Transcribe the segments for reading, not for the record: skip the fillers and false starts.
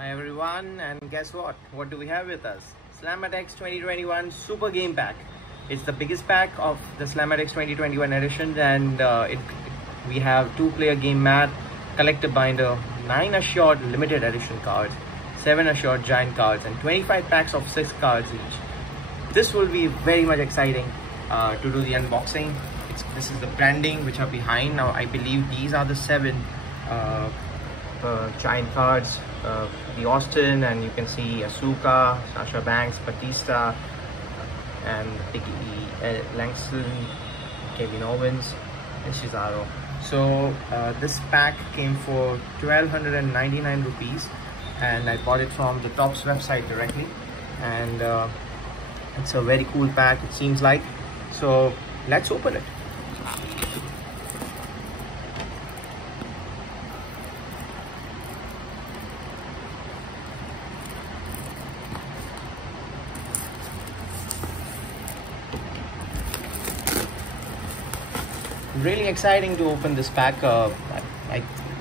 Hi everyone, and guess what? What do we have with us? Slamatics 2021 Super Game Pack. It's the biggest pack of the Slamatics 2021 edition, and we have 2-player game mat, collector binder, 9 assured limited edition cards, 7 assured giant cards, and 25 packs of 6 cards each. This will be very much exciting to do the unboxing. This is the branding which are behind. Now I believe these are the 7 giant cards, the Austin, and you can see Asuka, Sasha Banks, Batista, and Biggie Langston, Kevin Owens, and Cesaro. So this pack came for 1,299 rupees, and I bought it from the Topps website directly, and it's a very cool pack, it seems like. So let's open it. Really exciting to open this pack. I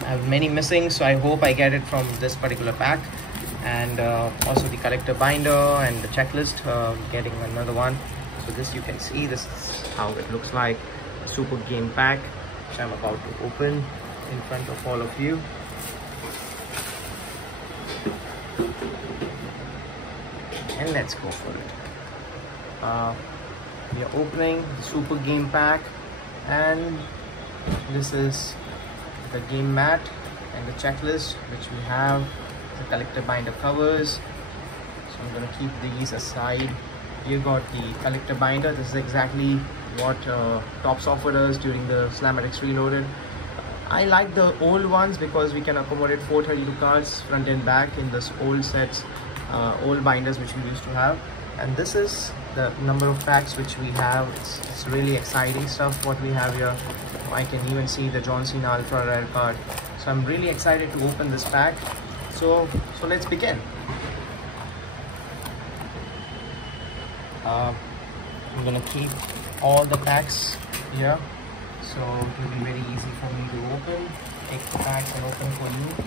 have many missing, so I hope I get it from this particular pack, and also the collector binder and the checklist, getting another one. So this, you can see, this is how it looks like, a super game pack which I'm about to open in front of all of you. And let's go for it. We are opening the super game pack, and this is the game mat and the checklist which we have, the collector binder covers. So I'm going to keep these aside. You got the collector binder. This is exactly what Topps offered us during the Slamatics Reloaded. I like the old ones because we can accommodate 432 cards front and back in this old sets, old binders which we used to have. And this is the number of packs which we have. It's really exciting stuff what we have here. I can even see the John Cena ultra rare card. So I'm really excited to open this pack. So let's begin. I'm gonna keep all the packs here, so it will be very easy for me to open. Take the packs and open for you.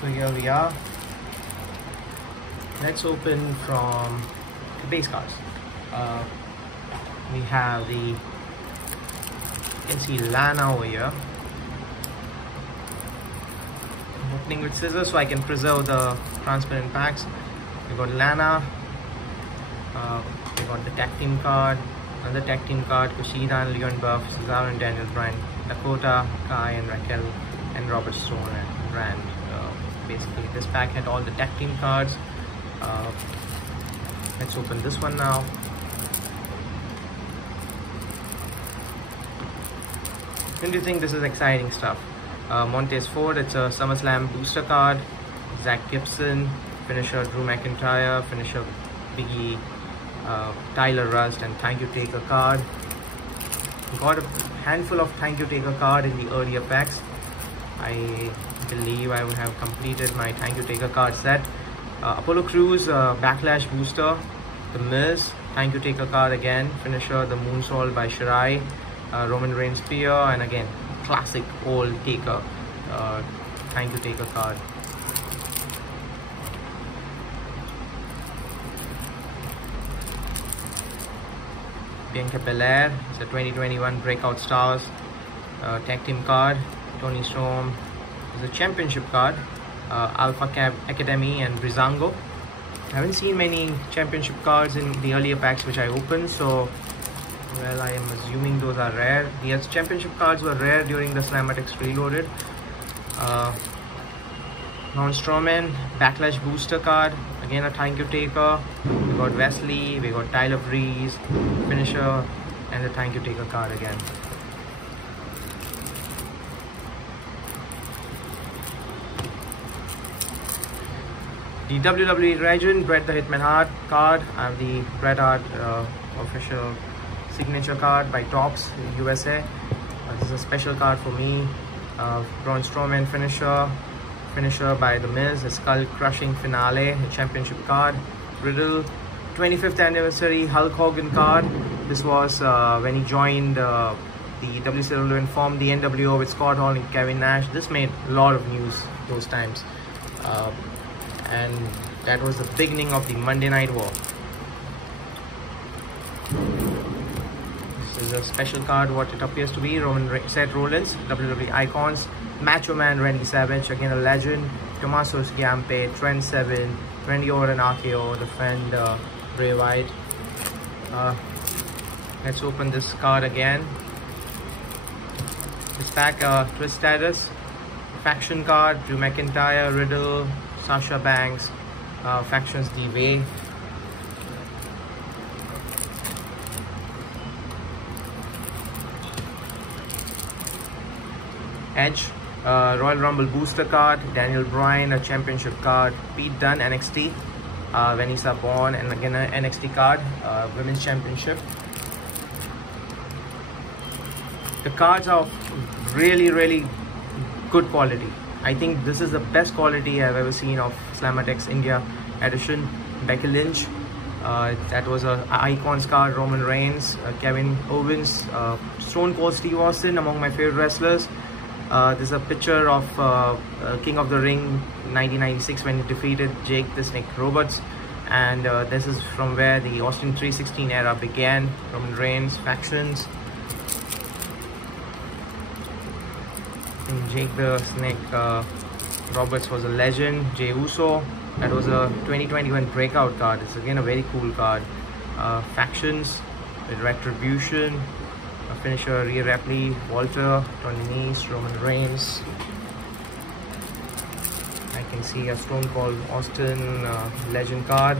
So here we are. Let's open from the base cards. We have you can see Lana over here. I'm opening with scissors so I can preserve the transparent packs. We got Lana. We got the tag team card, another tag team card, Kushida and Leon Buff, Cesaro and Daniel Bryan, Dakota, Kai and Raquel, and Robert Stone and Rand. Basically this pack had all the tag team cards. Let's open this one now. Don't you think this is exciting stuff? Montez Ford, it's a SummerSlam booster card. Zach Gibson, finisher Drew McIntyre, finisher Biggie, Tyler Rust, and Thank You Taker card. Got a handful of Thank You Taker card in the earlier packs. I believe I would have completed my Thank You Taker card set. Apollo Crews Backlash booster, The Miz, Thank You Taker card again, finisher the Moonsault by Shirai, Roman Reigns spear, and again classic old Taker, Thank You Taker card. Bianca Belair, it's a 2021 Breakout Stars tag team card. Tony Storm is a championship card. Alpha Academy and Breezango. I haven't seen many championship cards in the earlier packs which I opened, so well, I am assuming those are rare. The championship cards were rare during the Slamatics Reloaded. Braun Strowman Backlash booster card, again a Thank You Taker. We got Wesley, we got Tyler Breeze, finisher, and the Thank You Taker card again. The WWE Legend Bret the Hitman Hart card. I have the Bret Hart official signature card by Topps USA. This is a special card for me. Braun Strowman finisher by The Miz, a skull crushing finale, a championship card. Riddle 25th anniversary Hulk Hogan card. This was when he joined the WCW informed the NWO with Scott Hall and Kevin Nash. This made a lot of news those times. And that was the beginning of the Monday Night War. This is a special card, what it appears to be. Seth Rollins, WWE Icons, Macho Man Randy Savage, again a legend, Tommaso Ciampa, Trent Seven, Randy Orton, RKO, the friend Bray Wyatt. Let's open this card again. This pack, Trish Stratus, faction card, Drew McIntyre, Riddle, Sasha Banks, factions The Way. Edge, Royal Rumble booster card, Daniel Bryan, a championship card, Pete Dunne, NXT, Vanessa Bourne, and again an NXT card, women's championship. The cards are really good quality. I think this is the best quality I've ever seen of Slamatex India edition. Becky Lynch, that was a Icons card, Roman Reigns, Kevin Owens, Stone Cold Steve Austin, among my favorite wrestlers. There's a picture of King of the Ring 1996 when he defeated Jake the Snake Roberts, and this is from where the Austin 316 era began. Roman Reigns, factions. And Jake the Snake Roberts was a legend. Jey Uso, that was a 2021 breakout card. It's again a very cool card. Factions with Retribution, a finisher, Rhea Ripley, Walter, Tony Nese, Roman Reigns. I can see a Stone Cold Austin legend card.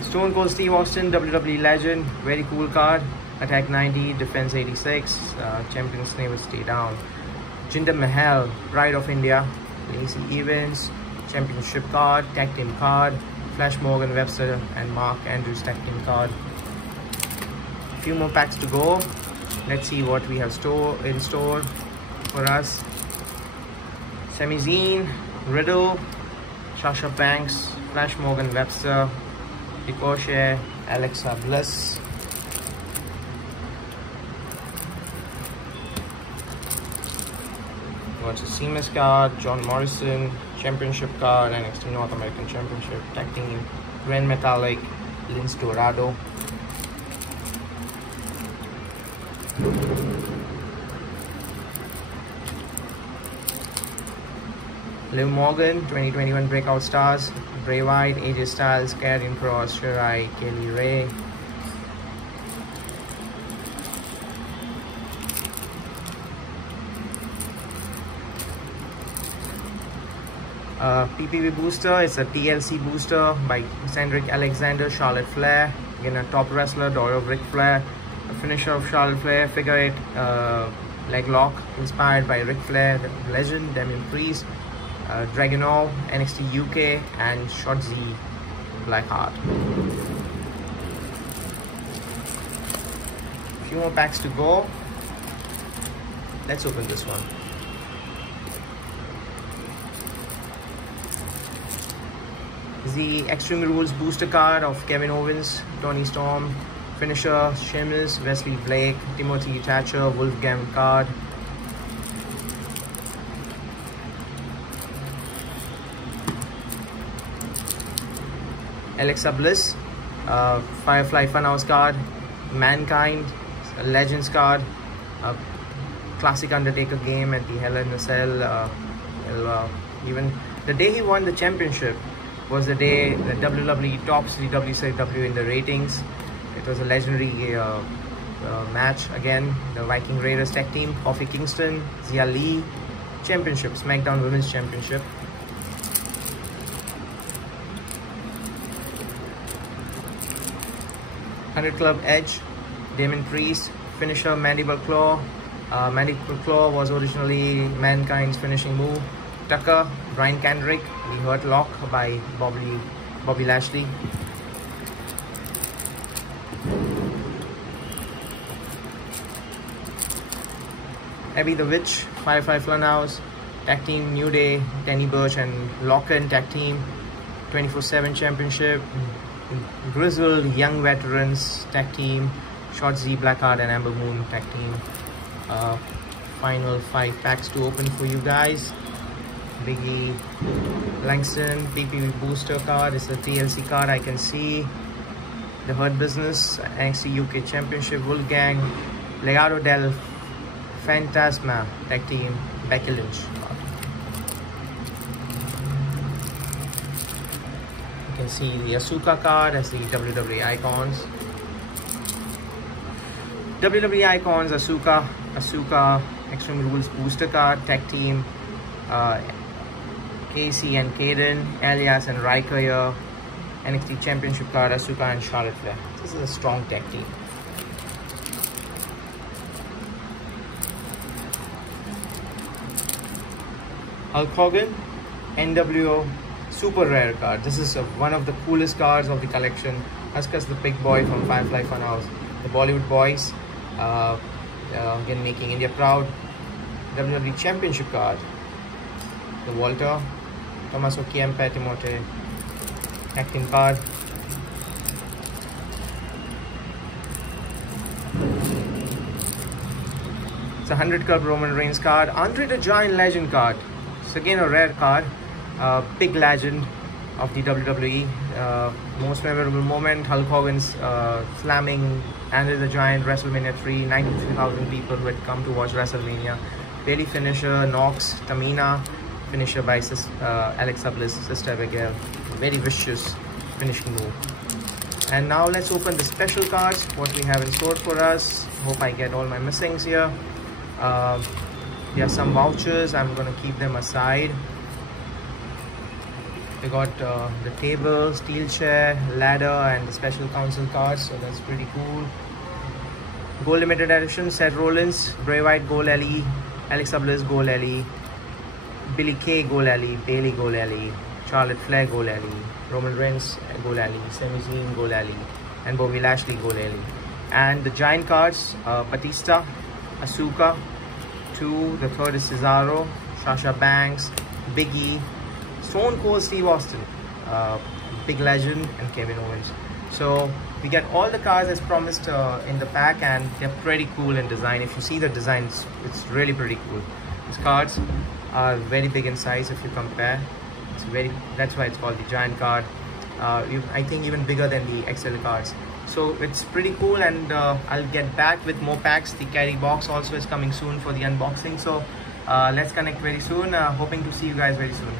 Stone Cold Steve Austin, WWE legend, very cool card. Attack 90, Defense 86, Champion's name will stay down. Jinder Mahal, Pride of India, Lacey Evans, championship card, tag team card, Flash Morgan Webster and Mark Andrews tag team card. A few more packs to go. Let's see what we have in store for us. Sami Zayn, Riddle, Sasha Banks, Flash Morgan Webster, Ricochet, Alexa Bliss. What's a Seamus card, John Morrison, championship card, NXT North American Championship, tag team, Grand Metalik, Lince Dorado. Liv Morgan, 2021 Breakout Stars, Bray Wyatt, AJ Styles, Karrion Kross, Shirai, Kaylee Ray. PPV booster, it's a TLC booster by Cedric Alexander, Charlotte Flair, again a top wrestler, daughter of Ric Flair, a finisher of Charlotte Flair, figure eight leg lock inspired by Ric Flair, the legend, Damien Priest, Dragunov, NXT UK, and Shotzi Blackheart. A few more packs to go. Let's open this one. The Extreme Rules booster card of Kevin Owens, Tony Storm, finisher Sheamus, Wesley Blake, Timothy Thatcher, Wolfgang card. Alexa Bliss, Firefly Funhouse card, Mankind, Legends card, classic Undertaker game at the Hell in a Cell. Even the day he won the championship was the day that WWE tops the WCW in the ratings. It was a legendary match. Again, the Viking Raiders tag team, Kofi Kingston, Xia Li, championship, SmackDown Women's Championship. Hundred Club Edge, Damien Priest, finisher Mandible Claw. Mandible Claw was originally Mankind's finishing move. Tucker, Brian Kendrick, the Hurt Lock by Bobby Lashley. Abby the Witch, Firefly Funhouse, tag team New Day, Danny Burch and Locken tag team, 24/7 championship. Grizzled Young Veterans tag team, Short Z, Blackheart and Amber Moon tag team. Final 5 packs to open for you guys. Biggie Langston PPV booster card. It's a TLC card. I can see the Hurt Business, NXT UK Championship, Wolfgang, Legado del Fantasma tag team, Becky Lynch. You can see the Asuka card as the WWE Icons. WWE Icons, Asuka Extreme Rules booster card, tag team, Casey and Kaden, Elias and Riker here. NXT Championship card, Asuka and Charlotte Flair. This is a strong tag team. Hulk Hogan, NWO super rare card. This is one of the coolest cards of the collection. Huskus the Big Boy from Firefly Funhouse. The Bollywood Boys, again making India proud. WWE Championship card. The Walter, Tommaso Ciampa, Timote, acting card. It's a 100 Club Roman Reigns card. Andre the Giant Legend card. It's again a rare card. Big legend of the WWE. Most memorable moment, Hulk Hogan's slamming Andre the Giant, WrestleMania 3, 93,000 people who had come to watch WrestleMania. Bailey finisher, Nox, Tamina, finisher by Alexa Bliss, Sister Abigail. Very vicious finishing move. And now let's open the special cards, what we have in store for us. Hope I get all my missings here. There are some vouchers, I'm going to keep them aside. We got the table, steel chair, ladder and the special council cards, so that's pretty cool. Gold limited edition, Seth Rollins, Bray Wyatt Gold LE, Alexa Bliss Gold LE, Billy Kay Gold LE, Bailey Gold LE, Charlotte Flair Gold LE, Roman Reigns Gold LE, Sami Zayn Gold LE, and Bobby Lashley Gold LE. And the giant cards, Batista, Asuka, 2, the third is Cesaro, Sasha Banks, Big E, Stone Cold Steve Austin, Big Legend, and Kevin Owens. So we get all the cards as promised in the pack, and they're pretty cool in design. If you see the design, it's really pretty cool. These cards are very big in size if you compare. That's why it's called the giant card. I think even bigger than the XL cards. So it's pretty cool, and I'll get back with more packs. The carry box also is coming soon for the unboxing. So let's connect very soon. Hoping to see you guys very soon.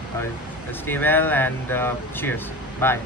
Stay well and cheers. Bye.